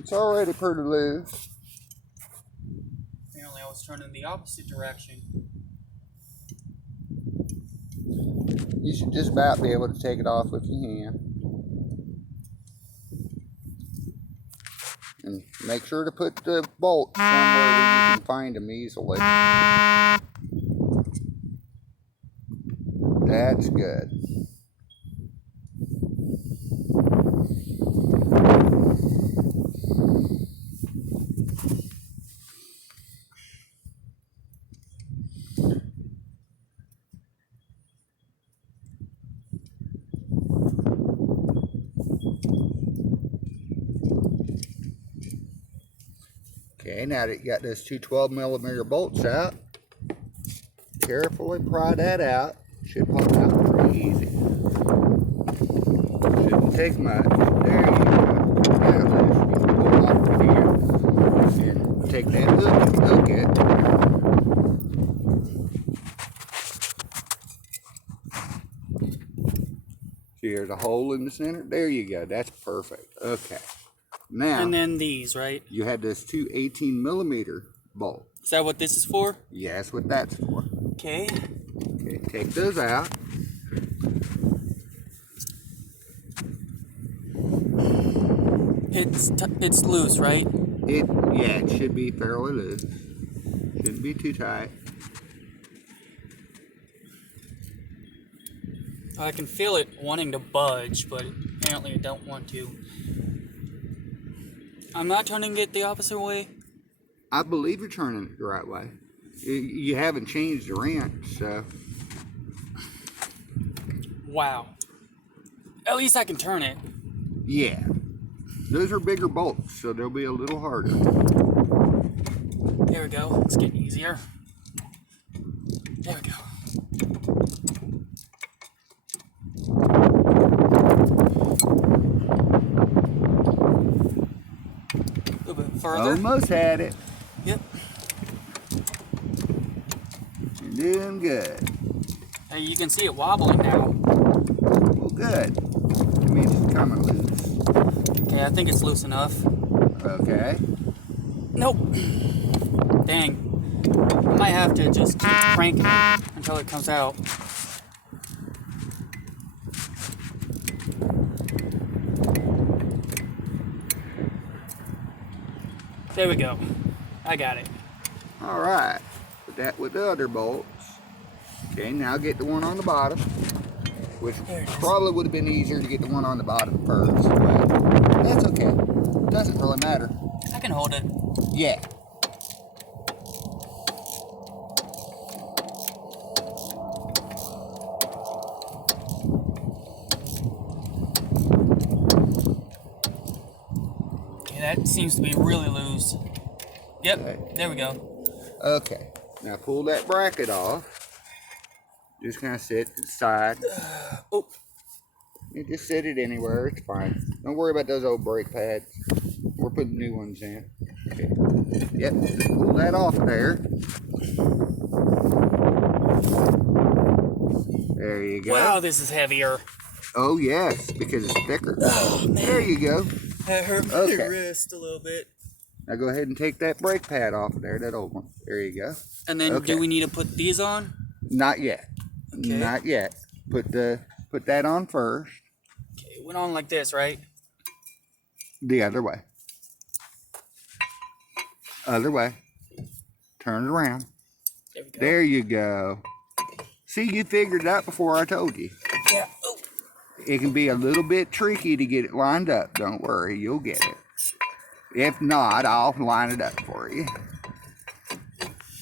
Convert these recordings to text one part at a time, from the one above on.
It's already pretty loose. Apparently I was turning the opposite direction. You should just about be able to take it off with your hand. And make sure to put the bolt somewhere where you can find them easily. That's good. Okay, now that you got those two 12mm bolts out, carefully pry that out. Should pop out pretty easy. Shouldn't take much. There you go. Now this, you can pull it off here and take that hook and hook it. See, there's a hole in the center. There you go. That's perfect. Okay. Now, And then these, right? you had those two 18mm bolts. Is that what this is for? Yeah, that's what that's for. Okay. Okay, take those out. It's loose, right? Yeah, it should be fairly loose. Shouldn't be too tight. I can feel it wanting to budge, but apparently I don't want to. I'm not turning it the opposite way. I believe you're turning it the right way. You haven't changed the wrench, so. Wow. At least I can turn it. Yeah. Those are bigger bolts, so they'll be a little harder. There we go. It's getting easier. There we go. A little bit further. Almost had it. Yep. You're doing good. Hey, you can see it wobbling now. Well, good. It means it's coming loose. Okay, I think it's loose enough. Okay. Nope. Dang. I might have to just keep cranking it until it comes out. There we go. I got it. All right. Put that with the other bolts. Okay, now get the one on the bottom, which probably would have been easier to get the one on the bottom first, but that's okay. Doesn't really matter. I can hold it. Yeah. Okay, that seems to be really loose. Yep, Okay. there we go. Okay. Now pull that bracket off. Just kind of sit to the side. Oh, You just sit it anywhere. It's fine. Don't worry about those old brake pads. We're putting new ones in. Okay. Yep. Just pull that off of there. There you go. wow, this is heavier. Oh yes, because it's thicker. Oh, man. There you go. That hurt my Okay. wrist a little bit. Now go ahead and take that brake pad off of there, that old one. There you go. And then Okay. do we need to put these on? Not yet. Okay. Not yet. Put that on first. Okay, it went on like this, right? The other way. Other way. Turn it around. There we go. There you go. See, you figured it out before I told you. Yeah. Oh. It can be a little bit tricky to get it lined up. Don't worry, you'll get it. If not, I'll line it up for you.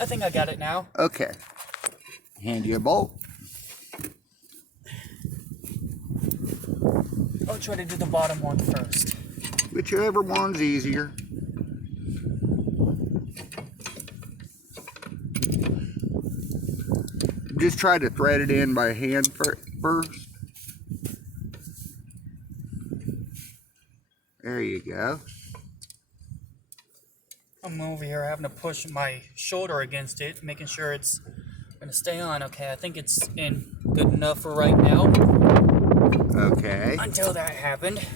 I think I got it now. Okay. Hand you a bolt. I'll try to do the bottom one first. Whichever one's easier. Just try to thread it in by hand first. There you go. I'm over here having to push my shoulder against it, making sure it's gonna stay on. Okay, I think it's in good enough for right now. Okay. Until that happened.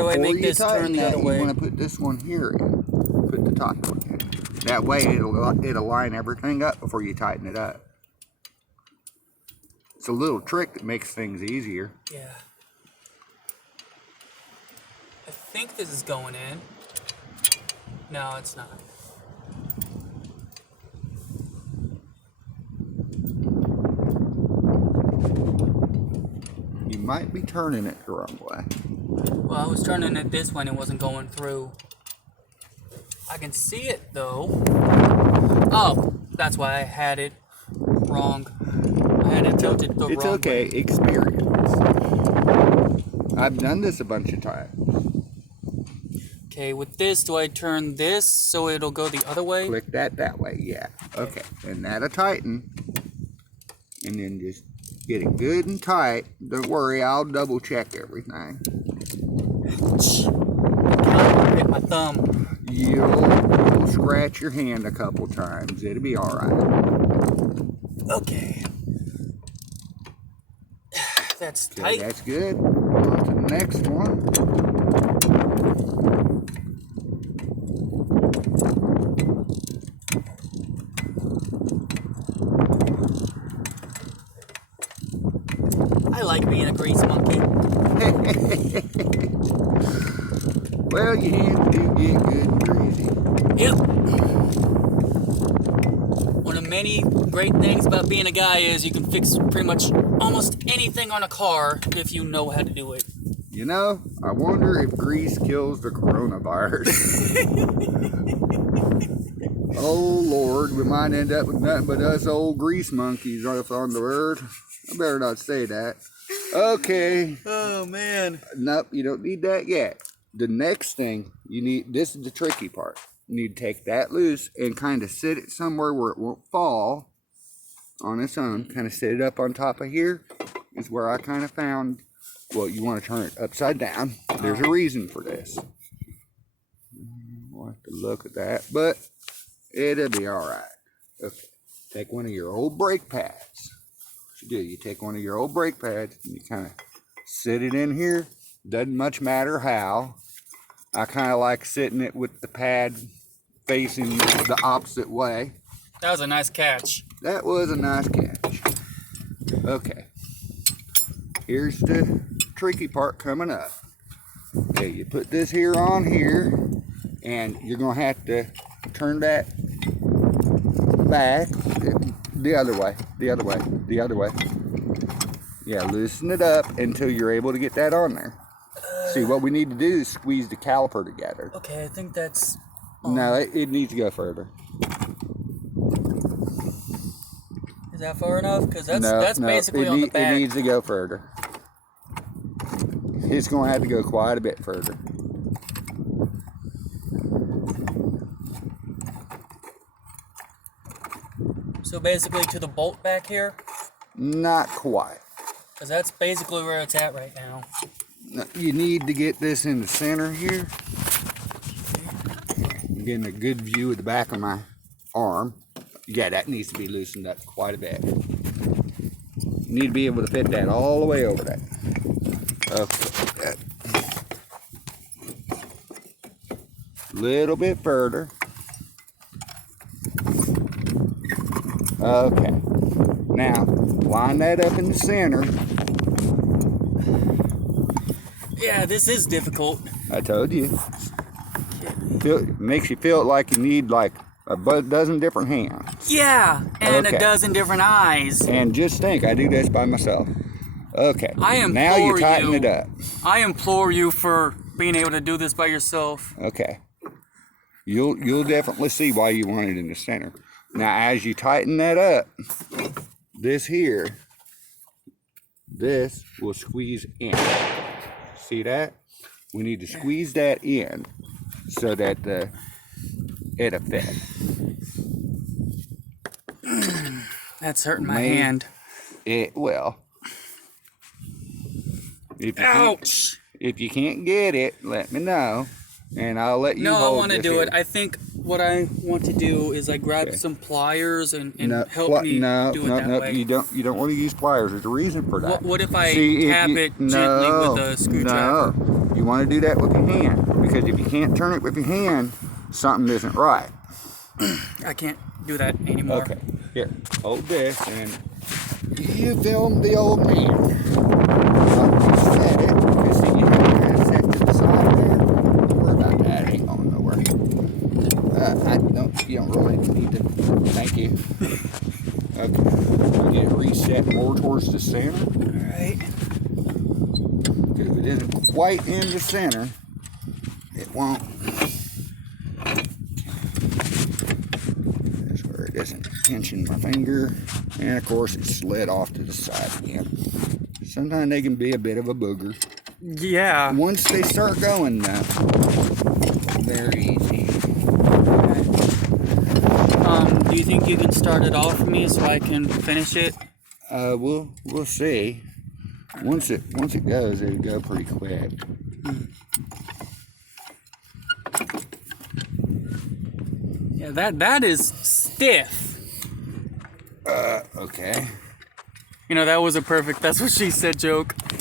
do I make this turn the other way? You want to put this one here in. Put the top one in. That way it'll line everything up before you tighten it up. It's a little trick that makes things easier. Yeah. I think this is going in. No, it's not. You might be turning it the wrong way. Well, I was turning it this way and it wasn't going through. I can see it though. Oh, that's why I had it wrong. I had it tilted the wrong way. It's okay, experience. I've done this a bunch of times. Okay, with this, do I turn this so it'll go the other way? Click that way, yeah. Okay, and that'll tighten. And then just get it good and tight. Don't worry, I'll double check everything. Ouch. Hit my thumb. You'll scratch your hand a couple times. It'll be alright. Okay. That's Okay, tight. that's good. On to the next one. I like being a grease monkey. Well, your hands do get good and greasy. Yep. One of the many great things about being a guy is you can fix pretty much almost anything on a car if you know how to do it. You know, I wonder if grease kills the coronavirus. Oh Lord, we might end up with nothing but us old grease monkeys off on the road. I better not say that. Okay. Oh man. Nope, you don't need that yet. The next thing you need, this is the tricky part. You need to take that loose and kind of sit it somewhere where it won't fall on its own. Kind of sit it up on top of here is where I kind of found, well, you want to turn it upside down. There's a reason for this. We'll have to look at that, but it'll be all right. Okay, take one of your old brake pads. What you do, you take one of your old brake pads and you kind of sit it in here. Doesn't much matter how. I kind of like sitting it with the pad facing the opposite way. That was a nice catch. That was a nice catch. Okay. Here's the tricky part coming up. Okay, you put this here on here, and you're going to have to turn that back the other way, the other way, the other way. Yeah, loosen it up until you're able to get that on there. See, what we need to do is squeeze the caliper together. Okay, I think that's... No, it needs to go further. Is that far enough? Because that's basically on the back. It needs to go further. It's going to have to go quite a bit further. So basically to the bolt back here? Not quite. Because that's basically where it's at right now. You need to get this in the center here. I'm getting a good view of the back of my arm. Yeah, that needs to be loosened up quite a bit. You need to be able to fit that all the way over there. Okay. Little bit further. Okay. Now, line that up in the center. Yeah, this is difficult. I told you. Makes you feel like you need like a dozen different hands. Yeah, and Okay. a dozen different eyes. And just think, I do this by myself. Okay. I implore now you tighten you. it up. I implore you for being able to do this by yourself. Okay. You'll definitely see why you want it in the center. Now, as you tighten that up, this here, this will squeeze in. See that? We need to squeeze that in so that it'll fit. That's hurting my hand. It will. Ouch! If you can't get it, let me know, and I'll let you No, I hold want to this do here. it. I think what I want to do is I grab some pliers and help me do it that way. You don't want to use pliers. There's a reason for that. What if I See, tap it gently with a screwdriver? No, You want to do that with your hand, because if you can't turn it with your hand, something isn't right. I can't do that anymore. Okay, here, hold this, and you film the old man. I'll set it, because see, you have to kind of set to the side there. Don't worry about that, it ain't going nowhere. You don't really need to, thank you. Okay, get it reset more towards the center. Alright. If it isn't quite in the center, it won't. That's where it isn't pinching my finger. And of course it slid off to the side again. Sometimes they can be a bit of a booger. Yeah. Once they start going though, they're easy. Do you think you can start it off for me so I can finish it? We'll see. Once it goes, it'll go pretty quick. Yeah, that is stiff. Okay. You know, that was a perfect "that's what she said" joke.